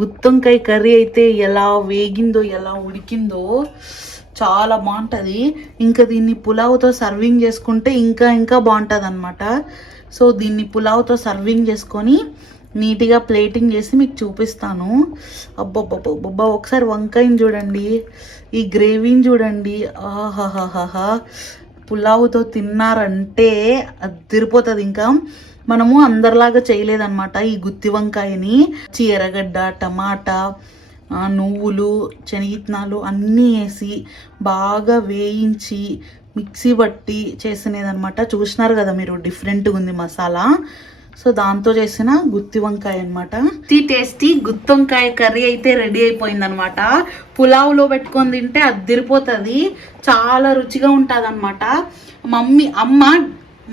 గుత్తొంకాయ curry అయితే ఎలా వేగిందో ఎలా ఉడికిందో చాలా బాగుంటుంది. ఇంకా దీన్ని పులావ్తో సర్వింగ్ చేసుకుంటే ఇంకా ఇంకా బాగుంటుంది అనమాట సో దీన్ని పులావ్తో సర్వింగ్ చేసుకొని నీట్గా ప్లేటింగ్ చేసి మీకు చూపిస్తాను. అబ్బబ్బబ్బబ్బా ఒకసారి వంకాయని చూడండి. ఈ గ్రేవీని చూడండి. ఆహాహాహా పులావుతో తిన్నారంటే అదిరిపోతుంది ఇంకా. మనము అందరిలాగా చేయలేదన్నమాట. ఈ గుత్తి వంకాయని చీరగడ్డ టమాటా నువ్వులు శనగిత్నాలు అన్నీ వేసి బాగా వేయించి మిక్సీ పట్టి చేసినదనమాట చూసినారు కదా మీరు డిఫరెంట్గా ఉంది మసాలా. సో దాంతో చేసిన గుత్తి వంకాయ అనమాట టేస్టీ టేస్టీ గుత్తి వంకాయ కర్రీ అయితే రెడీ అయిపోయింది అనమాట పులావ్లో పెట్టుకొని తింటే అదిరిపోతుంది. చాలా రుచిగా ఉంటుంది అనమాట మమ్మీ అమ్మ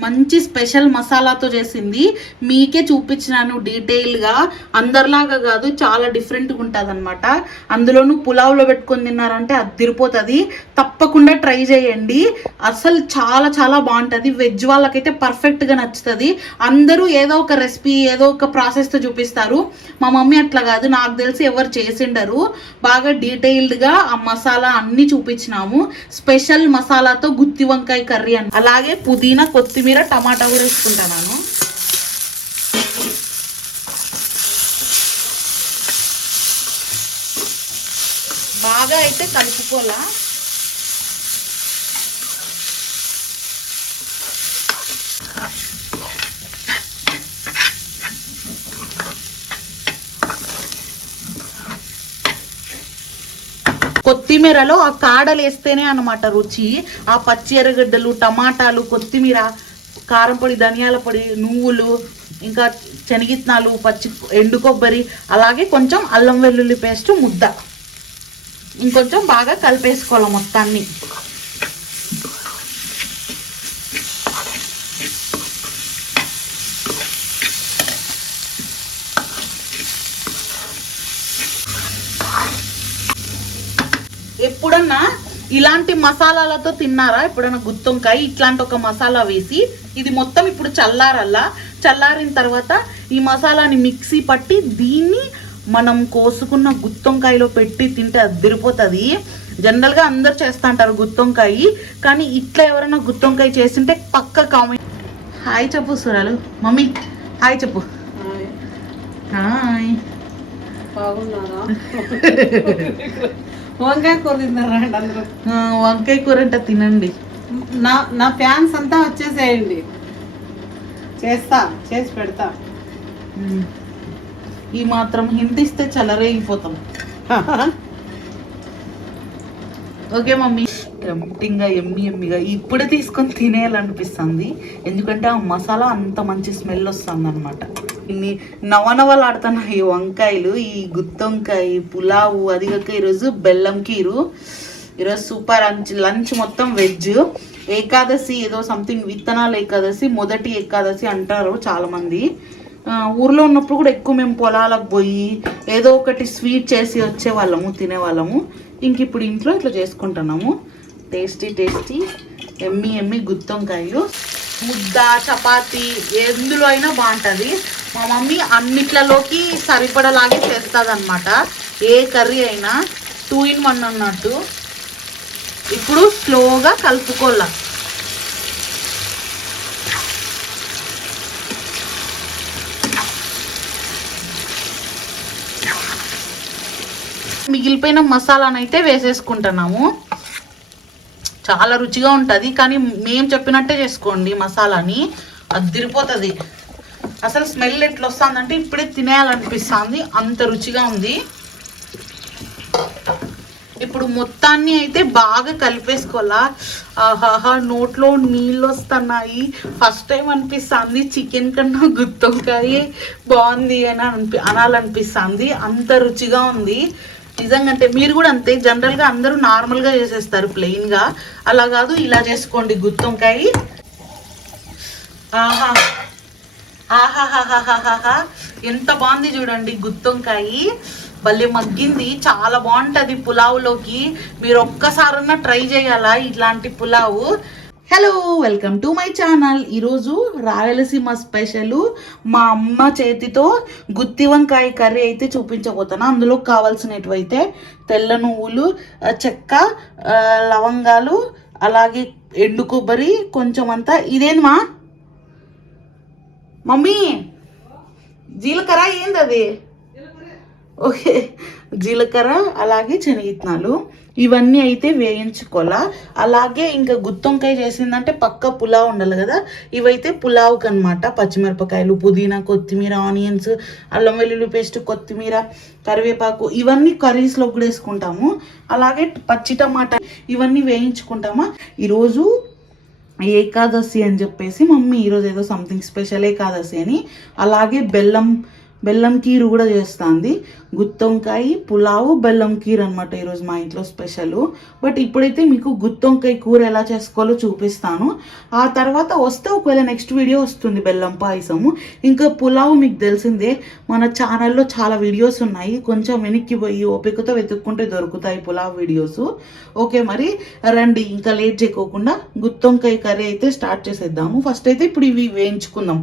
మంచి స్పెషల్ మసాలాతో చేసింది. మీకే చూపించినాను డీటెయిల్గా. అందరిలాగా కాదు చాలా డిఫరెంట్గా ఉంటుంది అనమాట అందులోనూ పులావ్లో పెట్టుకొని తిన్నారంటే అద్దిరిపోతుంది తప్పకుండా ట్రై చేయండి. అసలు చాలా చాలా బాగుంటుంది. వెజ్ వాళ్ళకైతే పర్ఫెక్ట్గా నచ్చుతుంది. అందరూ ఏదో ఒక రెసిపీ ఏదో ఒక ప్రాసెస్తో చూపిస్తారు. మా మమ్మీ అట్లా కాదు నాకు తెలిసి ఎవరు చేసిండరు. బాగా డీటెయిల్డ్గా ఆ మసాలా అన్ని చూపించినాము. స్పెషల్ మసాలాతో గుత్తి వంకాయ కర్రీ అని అలాగే పుదీనా కొత్తిమీర టమాటా కూడా వేసుకుంటాను బాగా అయితే కలుపుకోలా కొత్తిమీరలో ఆ కాడలు వేస్తేనే అనమాట రుచి. ఆ పచ్చి ఎర్రగడ్డలు టమాటాలు కొత్తిమీర కారం పొడి ధనియాల పొడి నువ్వులు ఇంకా శనగిత్నాలు పచ్చి ఎండు కొబ్బరి అలాగే కొంచెం అల్లం వెల్లుల్లి పేస్ట్ ముద్ద. ఇంకొంచెం బాగా కలిపేసుకోవాలి మొత్తాన్ని. ఇలాంటి మసాలాలతో తిన్నారా? ఎప్పుడన్నా గుత్తొంకాయ? ఇట్లాంటి ఒక మసాలా వేసి ఇది మొత్తం ఇప్పుడు చల్లారల్లా. చల్లారిన తర్వాత ఈ మసాలాని మిక్సీ పట్టి దీన్ని మనం కోసుకున్న గుత్తొంకాయలో పెట్టి తింటే అదిరిపోతుంది. జనరల్గా అందరు చేస్తా అంటారు గుత్తొంకాయ కానీ ఇట్లా ఎవరైనా గుత్తొంకాయ చేస్తుంటే పక్క కామెంట్ హాయ్ చెప్పు సురాలు. మమ్మీ హాయ్ చెప్పు. హాయ్. బాగున్నారా? వంకాయ కూర తిన్నారా అండి అందరూ వంకాయ కూర అంటే తినండి. నా నా ఫ్యాన్స్ అంతా వచ్చేసేయండి. చేస్తా చేసి పెడతా. ఈ మాత్రం హింట్ ఇస్తే చలరేగిపోతాం ఓకే మమ్మీ. టెంప్టింగ్గా ఎమ్మి ఎమ్మిగా ఇప్పుడే తీసుకొని తినేయాలనిపిస్తుంది. ఎందుకంటే ఆ మసాలా అంత మంచి స్మెల్ వస్తుంది అనమాట ఇన్ని నవనవలాడుతున్న ఈ వంకాయలు ఈ గుత్తొంకాయ పులావు అది కాక ఈరోజు బెల్లం కీరు. ఈరోజు సూపర్ లంచ్ లంచ్ మొత్తం వెజ్. ఏకాదశి ఏదో సంథింగ్ విత్తనాలు ఏకాదశి మొదటి ఏకాదశి అంటారు చాలామంది. ఊర్లో ఉన్నప్పుడు కూడా ఎక్కువ మేము పొలాలకు పోయి ఏదో ఒకటి స్వీట్ చేసి వచ్చేవాళ్ళము తినేవాళ్ళము. ఇంక ఇప్పుడు ఇంట్లో ఇట్లా చేసుకుంటున్నాము. టేస్టీ టేస్టీ ఎమ్మి ఎమ్మి గుత్తొంకాయలు. ముద్ద చపాతి ఎందులో అయినా బాగుంటుంది. మా మమ్మీ అన్నిట్లలోకి సరిపడలాగే చేస్తుంది అనమాట ఏ కర్రీ అయినా టూ ఇన్ వన్ అన్నట్టు. ఇప్పుడు స్లోగా కలుపుకోవాల. మిగిలిపోయిన మసాలానైతే వేసేసుకుంటున్నాము. చాలా రుచిగా ఉంటుంది కానీ మేము చెప్పినట్టే చేసుకోండి మసాలాని. అదిరిపోతుంది అసలు స్మెల్ ఎట్లా వస్తుందంటే ఇప్పుడే తినేయాలనిపిస్తుంది అంత రుచిగా ఉంది. ఇప్పుడు మొత్తాన్ని అయితే బాగా కలిపేసుకోవాలా? ఆహాహా నోట్లో నీళ్ళు వస్తున్నాయి. ఫస్ట్ టైం అనిపిస్తుంది చికెన్ కన్నా గుత్తొంకాయ బాగుంది అని అనిపి అనాలనిపిస్తుంది. అంత రుచిగా ఉంది. నిజంగా అంటే మీరు కూడా అంతే జనరల్గా అందరూ నార్మల్గా చేసేస్తారు ప్లెయిన్గా అలా కాదు ఇలా చేసుకోండి గుత్తొంకాయ. ఆహా. ఆహాహాహాహాహా. ఎంత బాగుంది చూడండి గుత్తొంకాయ. భలే మగ్గింది చాలా బాగుంటది పులావులోకి. మీరు ఒక్కసారన్నా ట్రై చేయాలా ఇట్లాంటి pulao? Hello welcome to my channel ఈరోజు రాయలసీమ స్పెషల్ మా అమ్మ చేతితో గుత్తి వంకాయ కర్రీ అయితే చూపించబోతాను అందులో కావాల్సినవి అయితే తెల్ల నువ్వులు చెక్క లవంగాలు అలాగే ఎండు కొబ్బరి కొంచెం అంతా. ఇదేందమ్మా మమ్మీ జీలకర్ర ఏంది అది? ఓకే. జీలకర్ర అలాగే శనగిత్నాలు. ఇవన్నీ అయితే వేయించుకోవాలా? అలాగే ఇంకా గుత్తొంకాయ చేసిందంటే పక్క పులావ్ ఉండాలి కదా? ఇవైతే పులావ్కి అనమాట పచ్చిమిరపకాయలు పుదీనా కొత్తిమీర ఆనియన్స్ అల్లం వెల్లుల్లి పేస్ట్ కొత్తిమీర కరివేపాకు ఇవన్నీ కర్రీస్లో కూడా వేసుకుంటాము. అలాగే పచ్చి టమాటా ఇవన్నీ వేయించుకుంటామా? ఈరోజు ఏకాదశి అని చెప్పేసి మమ్మీ ఈరోజు ఏదో సంథింగ్ స్పెషల్ ఏకాదశి అని. అలాగే బెల్లం బెల్లం కీరు కూడా చేస్తుంది. గుత్తొంకాయ పులావు బెల్లం కీర్ అనమాట ఈరోజు మా ఇంట్లో స్పెషల్. బట్ ఇప్పుడైతే మీకు గుత్తొంకాయ కూర ఎలా చేసుకోవాలో చూపిస్తాను. ఆ తర్వాత వస్తే ఒకవేళ నెక్స్ట్ వీడియో వస్తుంది బెల్లం పాయసము. ఇంకా పులావ్ మీకు తెలిసిందే మన ఛానల్లో చాలా వీడియోస్ ఉన్నాయి. కొంచెం వెనక్కి పోయి ఓపికతో వెతుక్కుంటే దొరుకుతాయి పులావ్ వీడియోస్ ఓకే మరి రండి. ఇంకా లేట్ చేయకోకుండా గుత్తొంకాయ కర్రీ అయితే స్టార్ట్ చేసేద్దాము. ఫస్ట్ అయితే ఇప్పుడు ఇవి వేయించుకుందాం.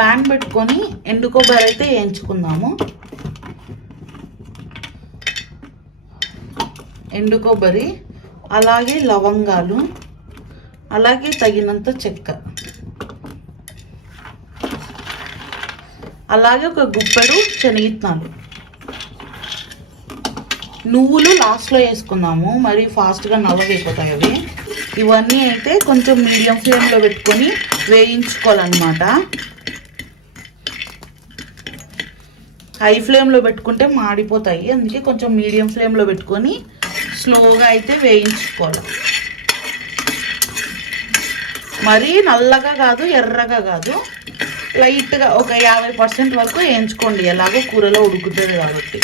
ప్యాన్ పెట్టుకొని ఎండు కొబ్బరి అయితే వేయించుకుందాము. ఎండు కొబ్బరి అలాగే లవంగాలు అలాగే తగినంత చెక్క. అలాగే ఒక గుప్పెడు శనగిత్తనాలు నువ్వులు లాస్ట్లో వేసుకుందాము మరి ఫాస్ట్గా నవ్వగైపోతాయి అవి. ఇవన్నీ అయితే కొంచెం మీడియం ఫ్లేమ్లో పెట్టుకొని వేయించుకోవాలన్నమాట. హై ఫ్లేమ్లో పెట్టుకుంటే మాడిపోతాయి. అందుకే కొంచెం మీడియం ఫ్లేమ్లో పెట్టుకొని స్లోగా అయితే వేయించుకోవాలి. మరీ నల్లగా కాదు ఎర్రగా కాదు. లైట్గా ఒక యాభై పర్సెంట్ వరకు వేయించుకోండి. ఎలాగో కూరలో ఉడుకుతుంది కాబట్టి.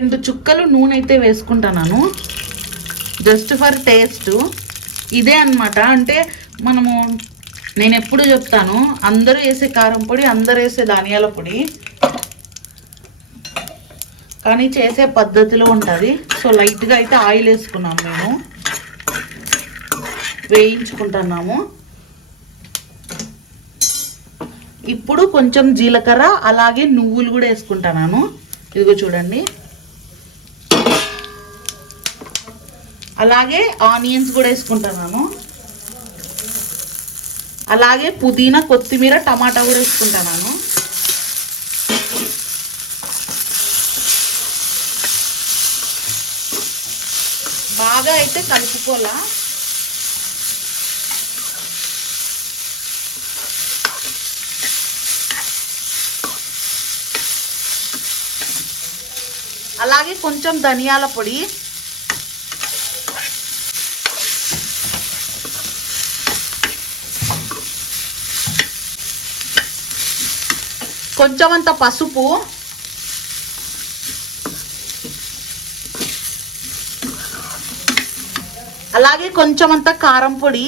రెండు చుక్కలు నూనె అయితే వేసుకుంటున్నాను జస్ట్ ఫర్ టేస్ట్. ఇదే అన్నమాట. అంటే మనము నేను ఎప్పుడు చెప్తాను? అందరూ వేసే కారం పొడి అందరూ వేసే ధనియాల పొడి. కానీ చేసే పద్ధతిలో ఉంటుంది. సో లైట్గా అయితే ఆయిల్ వేసుకున్నాం మేము. వేయించుకుంటున్నాము. ఇప్పుడు కొంచెం జీలకర్ర అలాగే నువ్వులు కూడా వేసుకుంటున్నాను. ఇదిగో చూడండి. అలాగే ఆనియన్స్ కూడా వేసుకుంటున్నాను. అలాగే పుదీనా కొత్తిమీర టమాటా కూడా వేసుకుంటాను బాగా అయితే కలుపుకోలా అలాగే కొంచెం ధనియాల పొడి కొంచెం అంత పసుపు. అలాగే కొంచెం అంత కారం పొడి.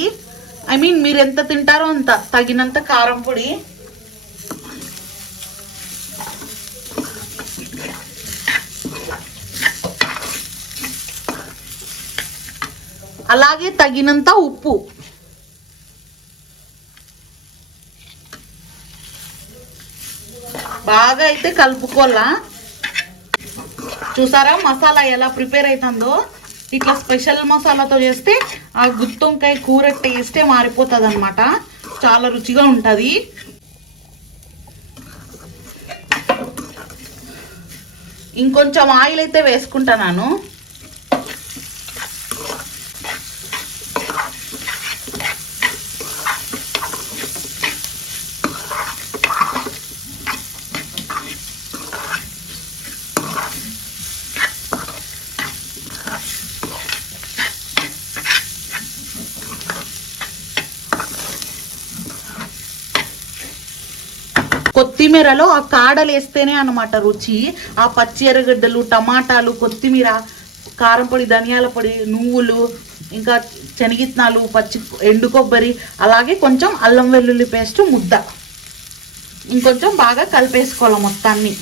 ఐ మీన్ మీరు ఎంత తింటారో అంత తగినంత కారం పొడి. అలాగే తగినంత ఉప్పు. బాగా అయితే కలుపుకోవాలా? చూసారా మసాలా ఎలా ప్రిపేర్ అవుతుందో ఇట్లా స్పెషల్ మసాలాతో చేస్తే ఆ గుత్తొంకాయ కూర టేస్టే మారిపోతుంది అనమాట చాలా రుచిగా ఉంటుంది. ఇంకొంచెం ఆయిల్ అయితే వేసుకుంటున్నాను కొత్తిమీరలో ఆ కాడలేస్తేనే అనమాట రుచి. ఆ పచ్చి ఎర్రగడ్డలు టమాటాలు కొత్తిమీర కారం పొడి ధనియాల పొడి నువ్వులు ఇంకా శనగిత్తనాలు పచ్చి ఎండు కొబ్బరి అలాగే కొంచెం అల్లం వెల్లుల్లి పేస్ట్ ముద్ద. ఇంకొంచెం బాగా కలిపేసుకోవాలి మొత్తాన్ని.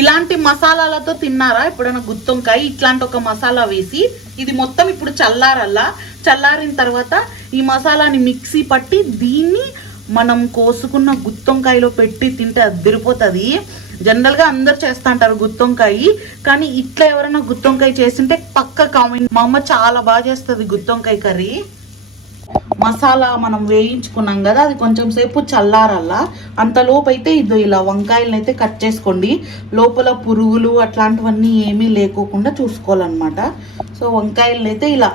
ఇలాంటి మసాలాలతో తిన్నారా? ఎప్పుడైనా గుత్తొంకాయ? ఇట్లాంటి ఒక మసాలా వేసి ఇది మొత్తం ఇప్పుడు చల్లారల్లా? చల్లారిన తర్వాత ఈ మసాలాని మిక్సీ పట్టి దీన్ని మనం కోసుకున్న గుత్తొంకాయలో పెట్టి తింటే అదిరిపోతుంది. జనరల్గా అందరు చేస్తా అంటారు గుత్తొంకాయ. కానీ ఇట్లా ఎవరైనా గుత్తొంకాయ చేసింటే పక్క కామెంట్ మా అమ్మ చాలా బాగా చేస్తుంది గుత్తొంకాయ కర్రీ. మసాలా మనం వేయించుకున్నాం కదా అది కొంచెం సేపు చల్లారల్లా. అంతలోపు అయితే ఇదో ఇలా వంకాయలను అయితే కట్ చేసుకోండి. లోపల పురుగులు అట్లాంటివన్నీ ఏమీ లేకోకుండా చూసుకోవాలన్నమాట. సో వంకాయలను అయితే ఇలా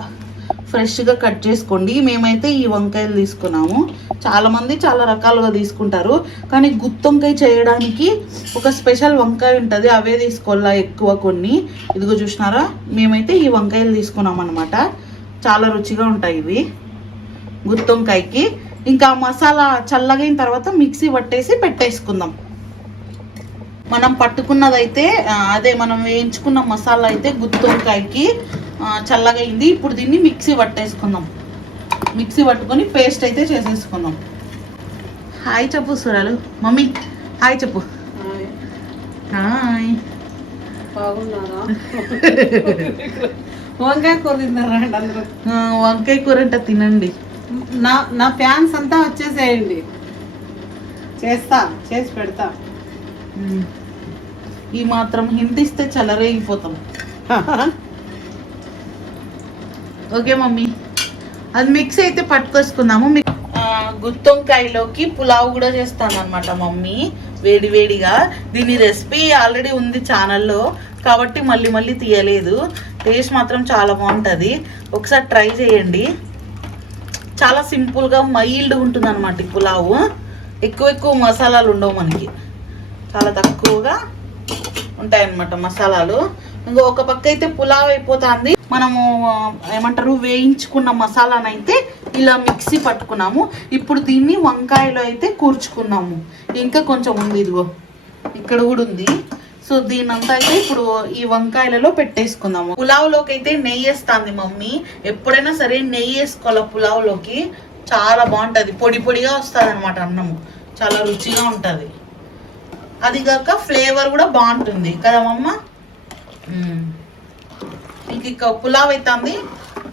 ఫ్రెష్గా కట్ చేసుకోండి. మేమైతే ఈ వంకాయలు తీసుకున్నాము. చాలామంది చాలా రకాలుగా తీసుకుంటారు. కానీ గుత్తొంకాయ చేయడానికి ఒక స్పెషల్ వంకాయ ఉంటుంది. అవే తీసుకోవాలా ఎక్కువ కొన్ని. ఇదిగో చూసినారా? మేమైతే ఈ వంకాయలు తీసుకున్నాం అనమాట చాలా రుచిగా ఉంటాయి ఇవి. గుత్తొంకాయకి. ఇంకా మసాలా చల్లగైన తర్వాత మిక్సీ పట్టేసి పెట్టేసుకుందాం. మనం పట్టుకున్నదైతే అదే మనం వేయించుకున్న మసాలా అయితే గుత్తొంకాయకి చల్లగైంది. ఇప్పుడు దీన్ని మిక్సీ పట్టేసుకుందాం. మిక్సీ పట్టుకొని పేస్ట్ అయితే చేసేసుకుందాం. హాయ్ చెప్పు సురాలు. మమ్మీ హాయ్ చెప్పు. హాయ్. బాగున్నారా? వంకాయ కూర తిన్నారా వంకాయ కూర అంటే తినండి. నా నా ఫ్యాన్స్ అంతా వచ్చేసేయండి. చేస్తా చేసి పెడతా. ఈ మాత్రం హింట్ ఇస్తే చలరేగిపోతాం. Okay mummy. అది మిక్స్ అయితే పట్టుకొసుకుందాము మీ- ఆ, గుత్తొంకాయలోకి పులావ్ కూడా చేస్తాను అనమాట మమ్మీ. వేడి వేడిగా. దీని రెసిపీ ఆల్రెడీ ఉంది ఛానల్లో. కాబట్టి మళ్ళీ మళ్ళీ తీయలేదు. టేస్ట్ మాత్రం చాలా బాగుంటుంది. ఒకసారి ట్రై చేయండి. చాలా సింపుల్గా మైల్డ్ ఉంటుంది అనమాట ఈ పులావు. ఎక్కువ ఎక్కువ మసాలాలు ఉండవు మనకి. చాలా తక్కువగా ఉంటాయన్నమాట మసాలాలు. ఇంకా ఒక పక్క అయితే పులావ్ అయిపోతుంది. మనము ఏమంటారు వేయించుకున్న మసాలానైతే ఇలా మిక్సీ పట్టుకున్నాము. ఇప్పుడు దీన్ని వంకాయలో అయితే కూర్చుకున్నాము. ఇంకా కొంచెం ఉంది ఇదిగో. ఇక్కడ కూడా ఉంది. సో దీనంతా అయితే ఇప్పుడు ఈ వంకాయలలో పెట్టేసుకుందాము. పులావ్లోకి అయితే నెయ్యి వేస్తుంది మమ్మీ. ఎప్పుడైనా సరే నెయ్యి వేసుకోవాలి పులావ్లోకి? చాలా బాగుంటది. పొడి పొడిగా వస్తుంది అనమాట అన్నము. చాలా రుచిగా ఉంటది. అది కాక ఫ్లేవర్ కూడా బాగుంటుంది. కదా మమ్మ? ఇంక ఇక పులావ్ అవుతుంది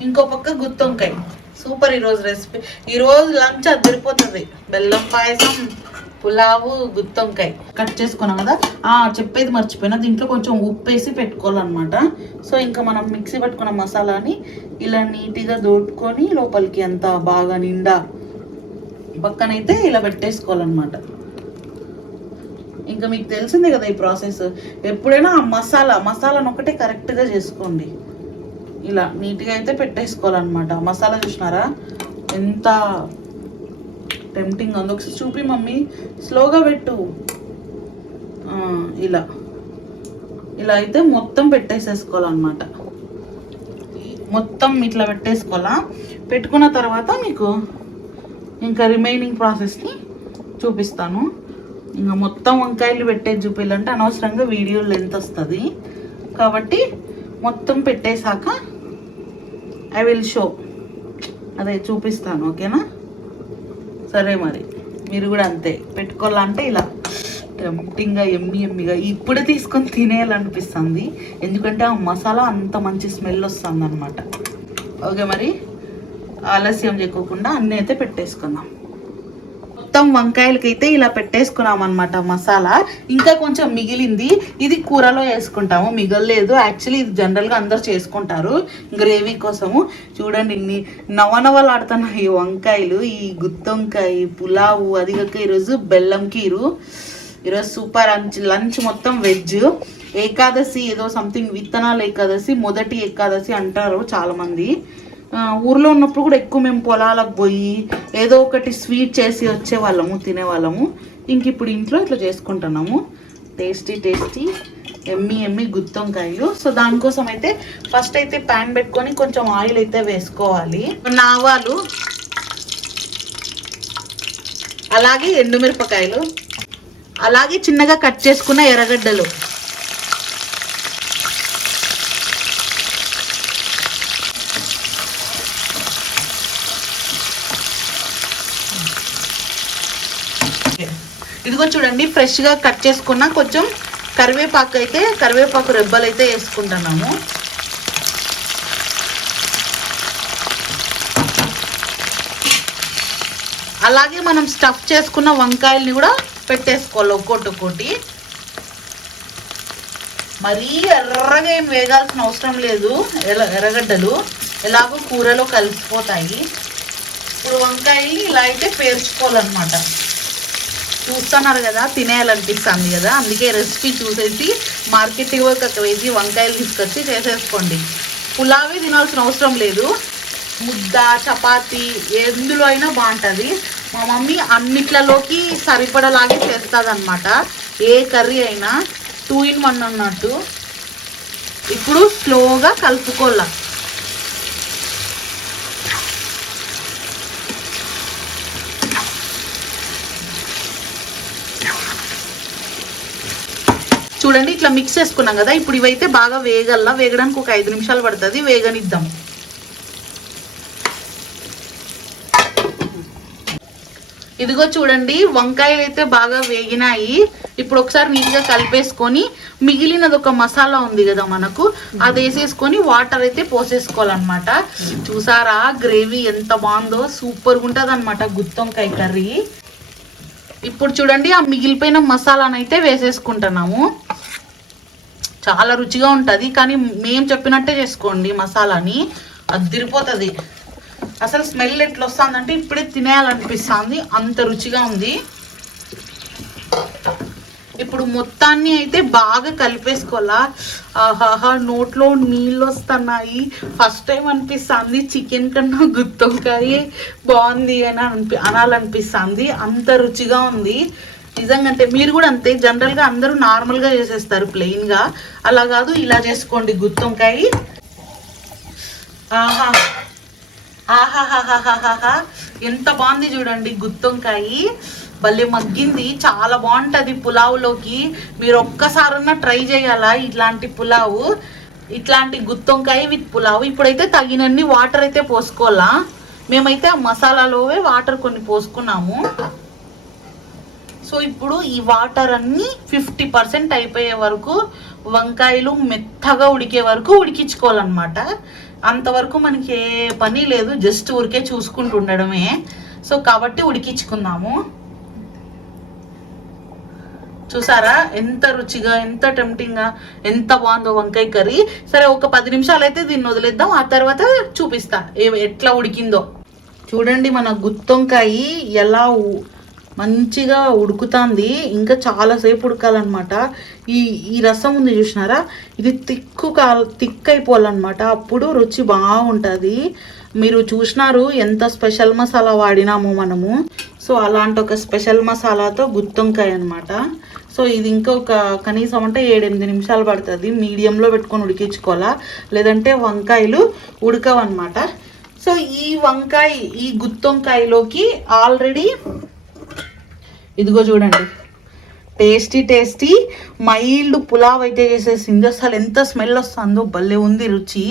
ఇంకో పక్క గుత్తొంకాయ. సూపర్ ఈరోజు రెసిపీ. ఈరోజు లంచ్ అదిరిపోతుంది. బెల్లం పాయసం పులావు గుత్తొంకాయ కట్ చేసుకున్నాం కదా? ఆ చెప్పేది మర్చిపోయినా. దీంట్లో కొంచెం ఉప్పు వేసి పెట్టుకోవాలన్నమాట. సో ఇంకా మనం మిక్సీ పట్టుకున్న మసాలాని ఇలా నీట్గా దోడుకొని లోపలికి అంత బాగా నిండా పక్కనైతే ఇలా పెట్టేసుకోవాలన్నమాట. ఇంకా మీకు తెలిసిందే కదా ఈ ప్రాసెస్. ఎప్పుడైనా ఆ మసాలా మసాలాను ఒకటే కరెక్ట్గా చేసుకోండి. ఇలా నీట్గా అయితే పెట్టేసుకోవాలన్నమాట. మసాలా చూసినారా? ఎంత టెంప్టింగ్ ఉంది. ఒకసారి చూపి మమ్మీ. స్లోగా పెట్టు. ఇలా. ఇలా అయితే మొత్తం పెట్టేసేసుకోవాలన్నమాట. మొత్తం ఇట్లా పెట్టేసుకోవాలా? పెట్టుకున్న తర్వాత మీకు ఇంకా రిమైనింగ్ ప్రాసెస్ని చూపిస్తాను. ఇంకా మొత్తం వంకాయలు పెట్టేది చూపించాలంటే అనవసరంగా వీడియో లెంత్ వస్తుంది. కాబట్టి మొత్తం పెట్టేశాక ఐ విల్ షో అదే చూపిస్తాను ఓకేనా? సరే మరి. మీరు కూడా అంతే. పెట్టుకోవాలంటే ఇలా టెంప్టింగ్గా ఎమ్మి ఎమ్మిగా ఇప్పుడే తీసుకొని తినేయాలనిపిస్తుంది. ఎందుకంటే ఆ మసాలా అంత మంచి స్మెల్ వస్తుంది అనమాట ఓకే మరి? ఆలస్యం చేయకోకుండా అన్నీ అయితే పెట్టేసుకుందాం. మొత్తం వంకాయలకైతే ఇలా పెట్టేసుకున్నాం అనమాట మసాలా. ఇంకా కొంచెం మిగిలింది. ఇది కూరలో వేసుకుంటాము. మిగలలేదు. యాక్చువల్లీ ఇది జనరల్గా అందరు చేసుకుంటారు. గ్రేవీ కోసము. చూడండి ఇన్ని నవనవలాడుతున్నాయి ఈ వంకాయలు ఈ గుత్తొంకాయ పులావు అది కాక ఈరోజు బెల్లం కీరు. ఈరోజు సూపర్ లంచ్ లంచ్ మొత్తం వెజ్. ఏకాదశి ఏదో సంథింగ్ విత్తనాలు ఏకాదశి మొదటి ఏకాదశి అంటారు చాలామంది. ఊర్లో ఉన్నప్పుడు కూడా ఎక్కువ మేము పొలాలకు పోయి ఏదో ఒకటి స్వీట్ చేసి వచ్చే వాళ్ళము తినేవాళ్ళము. ఇంక ఇప్పుడు ఇంట్లో ఇట్లా చేసుకుంటున్నాము. టేస్టీ టేస్టీ ఎమ్మి ఎమ్మి గుత్తొంకాయలు. సో దానికోసం అయితే ఫస్ట్ అయితే ప్యాన్ పెట్టుకొని కొంచెం ఆయిల్ అయితే వేసుకోవాలి. నావాలు అలాగే ఎండుమిరపకాయలు అలాగే చిన్నగా కట్ చేసుకున్న ఎర్రగడ్డలు ఇదిగో చూడండి ఫ్రెష్గా కట్ చేసుకున్న కొంచెం కరివేపాకు అయితే కరివేపాకు రెబ్బలు అయితే వేసుకుంటున్నాము. అలాగే మనం స్టఫ్ చేసుకున్న వంకాయల్ని కూడా పెట్టేసుకోవాలి ఒక్కోటి ఒక్కోటి. మరీ ఎర్రగా ఏం వేగాల్సిన అవసరం లేదు. ఎల- ఎర్రగడ్డలు ఎలాగో కూరలో కలిసిపోతాయి. ఇప్పుడు వంకాయని ఇలా అయితే పేర్చుకోవాలన్నమాట. చూస్తున్నారు కదా తినేయాలనిపిస్తుంది కదా అందుకే రెసిపీ చూసేసి మార్కెట్కి పోయి ఒక వంకాయలు తీసుకొచ్చి చేసేసుకోండి. పులావే తినాల్సిన అవసరం లేదు. ముద్ద చపాతి ఎందులో అయినా బాగుంటుంది. మా మమ్మీ అన్నిట్లలోకి సరిపడలాగే చేస్తుంది అనమాట ఏ కర్రీ అయినా టూ ఇన్ వన్ అన్నట్టు. ఇప్పుడు స్లోగా కలుపుకోవాల. చూడండి ఇట్లా మిక్స్ చేసుకున్నాం కదా ఇప్పుడు ఇవైతే బాగా వేగల్లా వేగడానికి ఒక ఐదు నిమిషాలు పడుతుంది వేగనిద్దాం. ఇదిగో చూడండి వంకాయలు అయితే బాగా వేగినాయి. ఇప్పుడు ఒకసారి నీట్గా కలిపేసుకొని మిగిలినది ఒక మసాలా ఉంది కదా మనకు అది వేసేసుకొని వాటర్ అయితే పోసేసుకోవాలన్నమాట. చూసారా గ్రేవీ ఎంత బాగుందో సూపర్గా ఉంటుంది అనమాట గుత్తొంకాయ కర్రీ. ఇప్పుడు చూడండి ఆ మిగిలిపోయిన మసాలాను అయితే వేసేసుకుంటున్నాము. చాలా రుచిగా ఉంటుంది కానీ మేము చెప్పినట్టే చేసుకోండి మసాలాని. అదిరిపోతుంది అసలు స్మెల్ ఎట్లా వస్తుందంటే ఇప్పుడే తినేయాలనిపిస్తుంది అంత రుచిగా ఉంది. ఇప్పుడు మొత్తాన్ని అయితే బాగా కలిపేసుకోవాలా? ఆహాహా నోట్లో నీళ్ళు వస్తున్నాయి ఫస్ట్ టైం అనిపిస్తుంది చికెన్ కన్నా గుత్తొంకాయ బాగుంది అని అనిపి అనాలనిపిస్తుంది. అంత రుచిగా ఉంది. నిజంగా అంటే మీరు కూడా అంతే జనరల్గా అందరూ నార్మల్గా చేసేస్తారు ప్లెయిన్గా అలా కాదు ఇలా చేసుకోండి గుత్తొంకాయ. ఆహా. ఆహాహాహాహాహా. ఎంత బాగుంది చూడండి గుత్తొంకాయ. భలే మగ్గింది చాలా బాగుంటది పులావులోకి. మీరు ఒక్కసారన్నా ట్రై చేయాలా ఇట్లాంటి పులావు? ఇట్లాంటి గుత్తొంకాయ విత్ పులావు. ఇప్పుడైతే తగినన్ని వాటర్ అయితే పోసుకోవాలా? మేమైతే ఆ మసాలాలోవే వాటర్ కొన్ని పోసుకున్నాము. సో ఇప్పుడు ఈ వాటర్ అన్ని ఫిఫ్టీ పర్సెంట్ అయిపోయే వరకు వంకాయలు మెత్తగా ఉడికే వరకు ఉడికించుకోవాలన్నమాట. అంతవరకు మనకి ఏ పని లేదు జస్ట్ ఊరికే చూసుకుంటూ ఉండడమే. సో కాబట్టి ఉడికించుకుందాము. చూసారా? ఎంత రుచిగా ఎంత టెంప్టింగ్గా ఎంత బాగుందో వంకాయ కర్రీ. సరే ఒక పది నిమిషాలు అయితే దీన్ని వదిలేద్దాం. ఆ తర్వాత చూపిస్తా. ఏ- ఎట్లా ఉడికిందో. చూడండి మన గుత్తొంకాయ ఎలా ఉ- మంచిగా ఉడుకుతుంది. ఇంకా చాలాసేపు ఉడకాలన్నమాట. ఈ ఈ రసం ఉంది చూసినారా? ఇది తిక్కు కా తిక్ అయిపోవాలన్నమాట అప్పుడు రుచి బాగుంటుంది. మీరు చూసినారు ఎంత స్పెషల్ మసాలా వాడినాము మనము. సో అలాంటి ఒక స్పెషల్ మసాలాతో గుత్తొంకాయ అన్నమాట. సో ఇది ఇంకా ఒక కనీసం అంటే ఏడెనిమిది నిమిషాలు పడుతుంది. మీడియంలో పెట్టుకొని ఉడికించుకోవాలా? లేదంటే వంకాయలు ఉడకవన్నమాట. సో ఈ వంకాయ ఈ గుత్తొంకాయలోకి ఆల్రెడీ ఇదిగో చూడండి. టేస్టీ టేస్టీ మైల్డ్ పులావ్ అయితే చేసేసింది. అసలు ఎంత స్మెల్ వస్తుందో భలే ఉంది రుచి.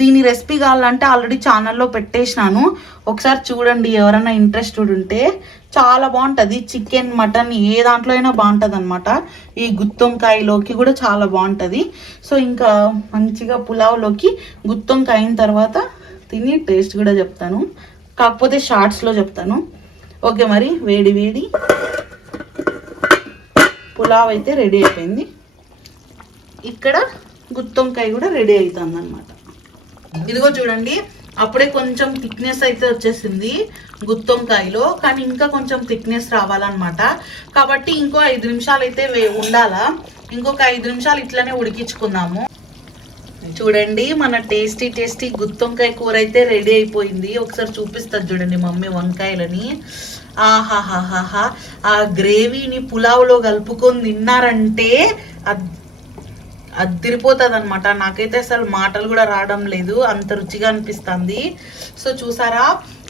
దీని రెసిపీ కావాలంటే ఆల్రెడీ ఛానల్లో పెట్టేసినాను. ఒకసారి చూడండి ఎవరైనా ఇంట్రెస్టెడ్ ఉంటే. చాలా బాగుంటుంది. చికెన్ మటన్ ఏ దాంట్లో అయినా బాగుంటుంది అనమాట ఈ గుత్తొంకాయలోకి కూడా చాలా బాగుంటుంది. సో ఇంకా మంచిగా పులావ్లోకి గుత్తొంకాయ అయిన తర్వాత తిని టేస్ట్ కూడా చెప్తాను. కాకపోతే షార్ట్స్లో చెప్తాను. ఓకే మరి వేడి వేడి. పులావ్ అయితే రెడీ అయిపోయింది. ఇక్కడ గుత్తొంకాయ కూడా రెడీ అవుతుంది అనమాట ఇదిగో చూడండి అప్పుడే కొంచెం థిక్నెస్ అయితే వచ్చేసింది గుత్తొంకాయలో కానీ ఇంకా కొంచెం థిక్నెస్ రావాలన్నమాట. కాబట్టి ఇంకో ఐదు నిమిషాలు అయితే వే- ఉండాలా? ఇంకొక ఐదు నిమిషాలు ఇట్లనే ఉడికించుకుందాము. చూడండి మన టేస్టీ టేస్టీ గుత్తొంకాయ కూర అయితే రెడీ అయిపోయింది. ఒకసారి చూపిస్తుంది చూడండి మమ్మీ వంకాయలని. ఆహాహాహాహా ఆ గ్రేవీని పులావ్లో కలుపుకొని తిన్నారంటే అద్దిరిపోతుంది అనమాట నాకైతే అసలు మాటలు కూడా రావడం లేదు. అంత రుచిగా అనిపిస్తుంది. సో చూసారా?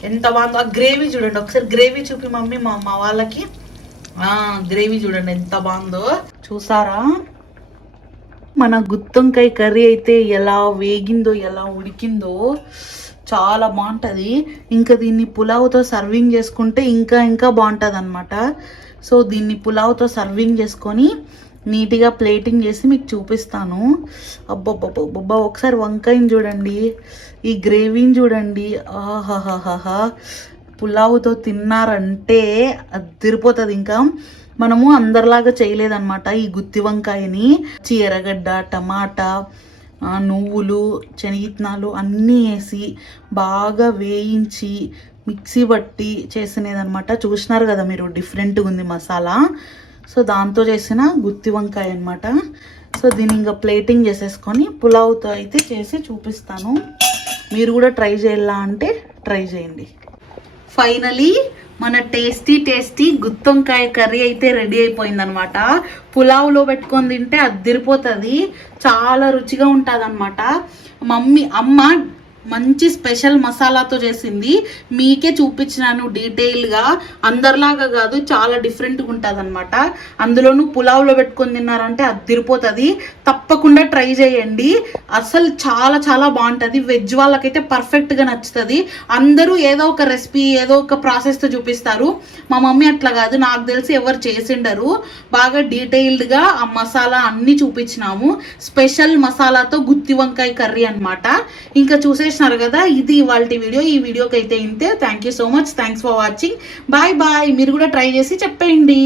ఎంత బాగుందో. ఆ గ్రేవీ చూడండి. ఒకసారి గ్రేవీ చూపి మమ్మీ మా మా వాళ్ళకి. గ్రేవీ చూడండి ఎంత బాగుందో. చూసారా? మన గుత్తొంకాయ కర్రీ అయితే ఎలా వేగిందో ఎలా ఉడికిందో చాలా బాగుంటుంది. ఇంకా దీన్ని పులావ్తో సర్వింగ్ చేసుకుంటే ఇంకా ఇంకా బాగుంటుంది అనమాట సో దీన్ని పులావ్తో సర్వింగ్ చేసుకొని నీట్గా ప్లేటింగ్ చేసి మీకు చూపిస్తాను. అబ్బబ్బబ్బబ్బా ఒకసారి వంకాయని చూడండి. ఈ గ్రేవీని చూడండి. ఆహాహాహా పులావుతో తిన్నారంటే అదిరిపోతుంది ఇంకా. మనము అందరిలాగా చేయలేదన్నమాట. ఈ గుత్తి వంకాయని చీరగడ్డ టమాటా నువ్వులు శనగిత్తనాలు అన్నీ వేసి బాగా వేయించి మిక్సీ పట్టి చేసినదనమాట చూసినారు కదా మీరు డిఫరెంట్గా ఉంది మసాలా. సో దాంతో చేసిన గుత్తి వంకాయ అనమాట సో దీన్ని ఇంకా ప్లేటింగ్ చేసేసుకొని పులావ్తో అయితే చేసి చూపిస్తాను. మీరు కూడా ట్రై చేయాలా అంటే ట్రై చేయండి. ఫైనలీ మన టేస్టీ టేస్టీ గుత్తొంకాయ కర్రీ అయితే రెడీ అయిపోయిందనమాట. పులావ్లో పెట్టుకొని తింటే అద్దిరిపోతుంది చాలా రుచిగా ఉంటుంది మమ్మీ అమ్మ మంచి స్పెషల్ మసాలాతో చేసింది. మీకే చూపించినాను డీటెయిల్గా. అందరిలాగా కాదు చాలా డిఫరెంట్గా ఉంటుంది అనమాట అందులోనూ పులావ్లో పెట్టుకొని తిన్నారంటే అద్దిరిపోతుంది తప్పకుండా ట్రై చేయండి. అసలు చాలా చాలా బాగుంటుంది. వెజ్ వాళ్ళకైతే పర్ఫెక్ట్గా నచ్చుతుంది. అందరూ ఏదో ఒక రెసిపీ ఏదో ఒక ప్రాసెస్తో చూపిస్తారు. మా మమ్మీ అట్లా కాదు నాకు తెలిసి ఎవరు చేసిండరు. బాగా డీటెయిల్డ్గా ఆ మసాలా అన్ని చూపించినాము. స్పెషల్ మసాలాతో గుత్తి వంకాయ కర్రీ అన్నమాట. ఇంకా చూసే చూసేసినారు కదా ఇది ఇవాళ వీడియో ఈ వీడియోకి అయితే ఇంతే. Thank you so much thanks for watching bye bye మీరు కూడా ట్రై చేసి చెప్పేయండి.